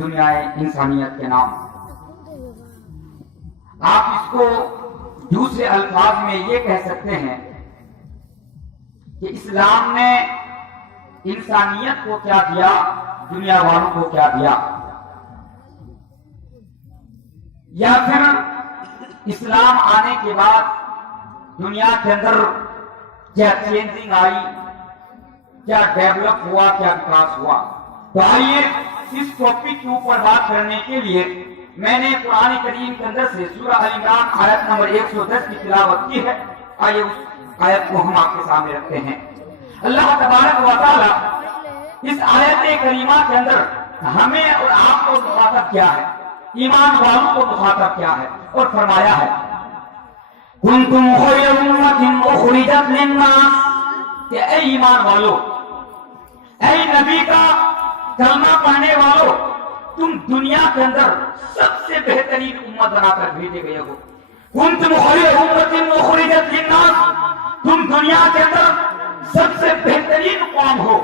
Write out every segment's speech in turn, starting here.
دنیا انسانیت کے نام. آپ اس کو دوسرے الفاظ میں یہ کہہ سکتے ہیں کہ اسلام نے انسانیت کو کیا دیا, دنیا والوں کو کیا دیا, یا پھر اسلام آنے کے بعد دنیا کے اندر کیا چینجنگ آئی, کیا ڈیولپ ہوا, کیا وکاس ہوا. تو آئیے اس ٹاپک کے اوپر بات کرنے کے لیے میں نے قرآن کریم کے اندر سے سورہ ال عمران آیت نمبر 110 کی تلاوت کی ہے. آئیے اس آیت کو ہم آپ کے سامنے رکھتے ہیں. اللہ تبارک و تعالی اس آیت کریمہ کے اندر ہمیں اور آپ کو مخاطب کیا ہے, ایمان والوں کو مخاطب کیا ہے, اور فرمایا ہے کنتم خیر امۃ اخرجت للناس, کہ اے ایمان والو, اے نبی کا کلمہ پڑھنے والو, تم دنیا کے اندر سب سے بہترین امت بنا کر بھیجے گئے ہو. کنتم خیر امۃ اخرجت للناس, تم دنیا کے اندر سب سے بہترین قوم ہو.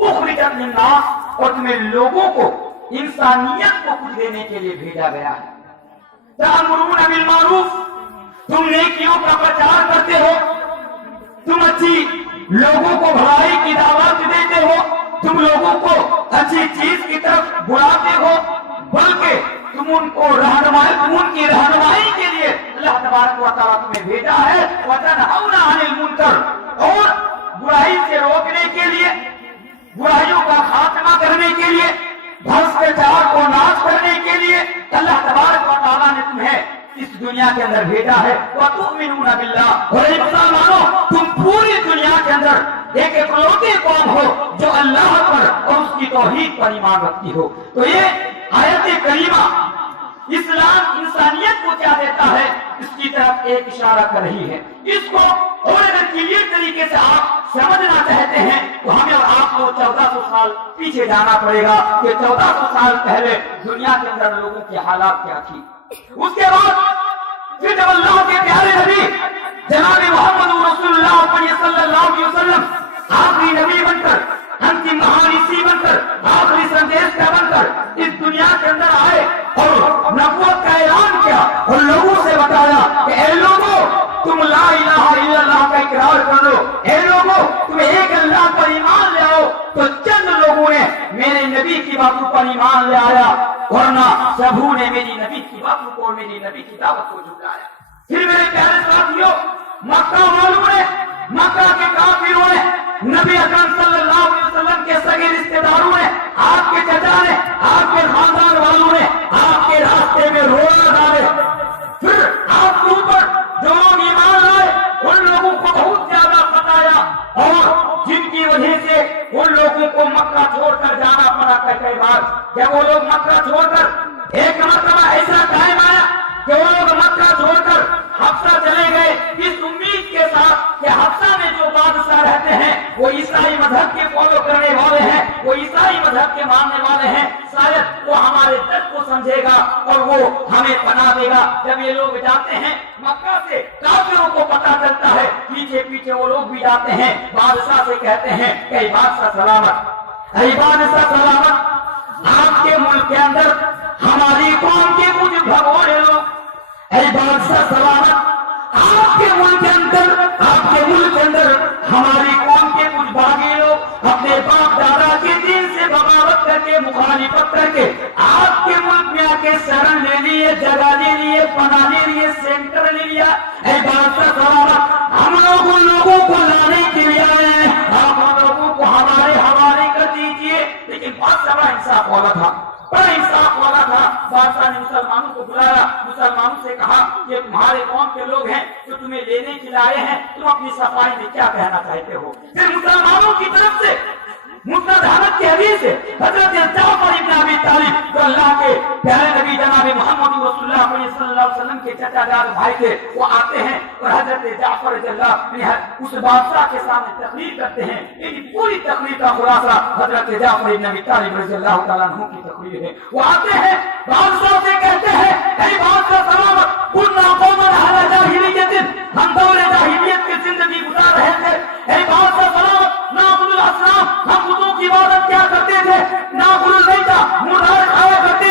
اخرجت للناس, اور تمہیں لوگوں کو, انسانیت کو کچھ دینے کے لیے بھیجا گیا ہے. تأمرون بالمعروف, تم نیکیوں کا پرچار کرتے ہو, تم اچھی لوگوں کو بھلائی کی دعوت دیتے ہو, تم لوگوں کو اچھی چیز کی طرف بلاتے ہو, بلکہ تم ان کو رہنمائی, تم ان کی رہنمائی کے لیے اللہ تبارک و تعالیٰ تمہیں بھیجا ہے. وَتَنْهَوْنَ عَنِ الْمُنْكَرِ, اور برائی سے روکنے کے لیے, برائیوں کا خاتمہ کرنے کے لیے, بھرشٹاچار کو ناش کرنے کے لیے اللہ تبارک و تعالیٰ نے تمہیں اس دنیا کے اندر بھیجا ہے. وَتُؤْمِنُونَ بِاللَّهِ, اور اے مسلمانوں تم پوری دنیا کے اندر ایک اکلوتی قوم ہو جو اللہ پر اور اس کی توحید پر ایمان رکھتی ہو. تو یہ آیت کریمہ اسلام انسانیت کو کیا دیتا ہے اس کی طرف ایک اشارہ کر رہی ہے. اس کو اور اگر کلیئر طریقے سے آپ سمجھنا چاہتے ہیں تو ہمیں اور آپ کو 1400 سال پیچھے جانا پڑے گا کہ 1400 سال پہلے دنیا کے اندر لوگوں کی حالات کیا تھی. اس کے بعد پھر جب اللہ کے پیارے نبی جناب محمد رسول اللہ صلی اللہ علیہ وسلم آخری نبی بن کر, انتم مہارشی بن کر, آخری سندیش کا بن کر اس دنیا کے اندر آئے اور نبوت کا اعلان کیا اور لوگوں سے بتایا کہ اے لوگوں تم لا الہ الا اللہ کا اقرار کر لو, اے لوگوں تم ایک اللہ پر ایمان لے آؤ. تو چند لوگوں نے میرے نبی کی باتوں پر ایمان لے آیا, ورنہ سبھوں نے میری نبی کی باتوں کو اور میری نبی کی دعوت کو جھٹلایا. پھر میرے پیارے ساتھیوں, مکہ والوں نے, مکہ کے کافروں نے, نبی اکرم صلی اللہ علیہ وسلم کے سگے رشتے داروں نے, آپ کے چچا نے, آپ کے خاندان والوں نے آپ کے راستے میں رونا ڈالے. پھر آپ کے اوپر جو لوگ ایمان لائے ان لوگوں کو بہت زیادہ ستایا, اور جن کی وجہ سے ان لوگوں کو مکہ چھوڑ کر جانا پڑا. کئی بار جب وہ لوگ مکہ چھوڑ کر, ایک مرتبہ ایسا ٹائم آیا کہ وہ لوگ مکہ چھوڑ کر حبشہ چلے گئے اس امید کے ساتھ کہ حبشہ میں جو بادشاہ رہتے ہیں وہ عیسائی مذہب کے فالو کرنے والے ہیں, وہ عیسائی مذہب کے ماننے والے ہیں, شاید وہ ہمارے درد کو سمجھے گا اور وہ ہمیں پناہ دے گا. جب یہ لوگ جاتے ہیں مکہ سے, کافروں کو پتہ چلتا ہے, پیچھے پیچھے وہ لوگ بھی جاتے ہیں, بادشاہ سے کہتے ہیں کہ اے بادشاہ سلامت, اے بادشاہ سلامت, آپ کے ملک کے اندر ہماری قوم کے کچھ بھگوڑے لوگ, اے بادشاہ سلامت, آپ کے ملک کے اندر, آپ کے ملک کے اندر ہماری قوم کے کچھ باغی لوگ اپنے باپ دادا کے دین سے بغاوت کر کے, مخالفت کر کے آپ کے ملک میں آ کے شرن لے لیے, جگہ لے لیے, پناہ لے لیے, سینٹر لے لیا. اے بادشاہ سلامت, ہم لوگ ان لوگوں کو لانے کے لیے آئے ہیں, آپ ہم لوگوں کو ہمارے حوالے کر دیجیے. لیکن بادشاہ بڑا انصاف والا تھا, بڑا انصاف والا تھا. بادشاہ نے مسلمانوں کو بلایا, مسلمانوں سے کہا یہ تمہارے قوم کے لوگ ہیں جو تمہیں لینے کے لیے آئے ہیں, تم اپنی صفائی میں کیا کہنا چاہتے ہو. پھر مسلمانوں کی طرف سے مسند احمد کی حدیث ہے, حضرت جعفر ابن ابی طالب جو اللہ کے پیارے نبی جناب محمد رسول اللہ صلی اللہ علیہ وسلم کے چچا جاد بھائی تھے, وہ آتے ہیں اور حضرت جعفر رضی اللہ عنہ اس بادشاہ کے سامنے تقریر کرتے ہیں. لیکن پوری تقریر کا خلاصہ حضرت جعفر ابن ابی طالب رضی اللہ تعالیٰ عنہ کی تقریر ہے. وہ آتے ہیں بادشاہ سے کہتے ہیں اے بادشاہ سلامت, كنا قوما على جاہلیت, ہم دور جاہلیت کی زندگی گزار رہے تھے. اے بادشاہ سلامت, نعبد الاصنام, ہم بتوں کی عبادت کیا کرتے تھے, نعبد المیتہ, مردار کھایا کرتے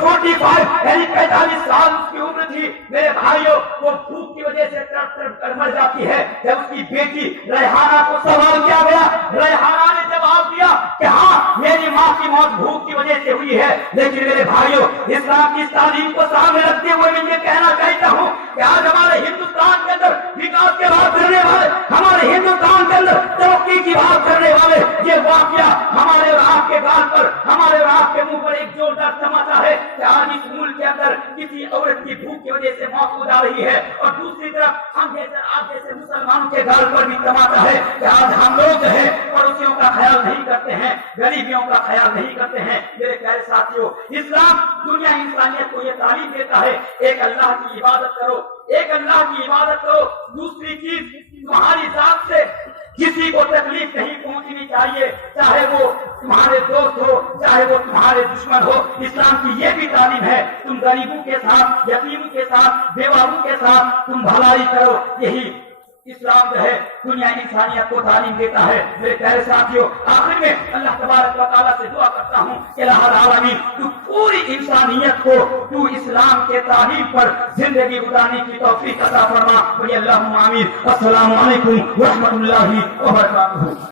45 یعنی 45 سال اس کی عمر تھی، میرے بھائیوں وہ بھوک کی وجہ سے تڑپ تڑپ کر مر جاتی ہے. جب اس کی بیٹی ریحانہ کو سوال کیا گیا، ریحانہ نے جواب دیا کہ ہاں میری ماں کی موت بھوک کی وجہ سے ہوئی ہے. لیکن میرے بھائیوں اسلام کی تعلیم کو سامنے رکھتے ہوئے میں یہ کہنا چاہتا ہوں کہ آج ہمارے ہندوستان کے اندر وکاس کے بات کرنے والے، ہمارے ہندوستان کے اندر ترقی کی بات کرنے والے، یہ واقعہ ہمارے اور آپ کے گال پر، ہمارے اور آپ کے منہ پر ایک زوردار تماچا ہے کہ آج اس ملک کے اندر کسی عورت کی بھوک کی وجہ سے موت ہو جا رہی ہے، اور دوسری طرف ہم جیسے آپ جیسے مسلمانوں کے گال پر بھی تماچا ہے کہ آج ہم لوگ جو ہے پڑوسیوں کا خیال نہیں کرتے ہیں، غریبیوں کا خیال نہیں کرتے ہیں. میرے پیارے ساتھیوں، اسلام دنیا انسانیت کو یہ تعلیم دیتا ہے ایک اللہ کی عبادت کرو، ایک اللہ کی عبادت کرو. دوسری چیز تمہاری ذات سے کسی کو تکلیف نہیں پہنچنی چاہیے، چاہے وہ تمہارے دوست ہو چاہے وہ تمہارے دشمن ہو. اسلام کی یہ بھی تعلیم ہے تم غریبوں کے ساتھ، یتیموں کے ساتھ، بیواؤں کے ساتھ تم بھلائی کرو. یہی اسلام جو ہے دنیا انسانیت کو تعلیم دیتا ہے. میرے پیارے ساتھیوں، آخر میں اللہ تبارک و تعالیٰ سے دعا کرتا ہوں کہ الہ العالمین تو پوری انسانیت کو تو اسلام کے تعلیم پر زندگی گزارنے کی توفیق عطا فرما. اللہم آمین. السلام علیکم ورحمۃ اللہ وبرکاتہ.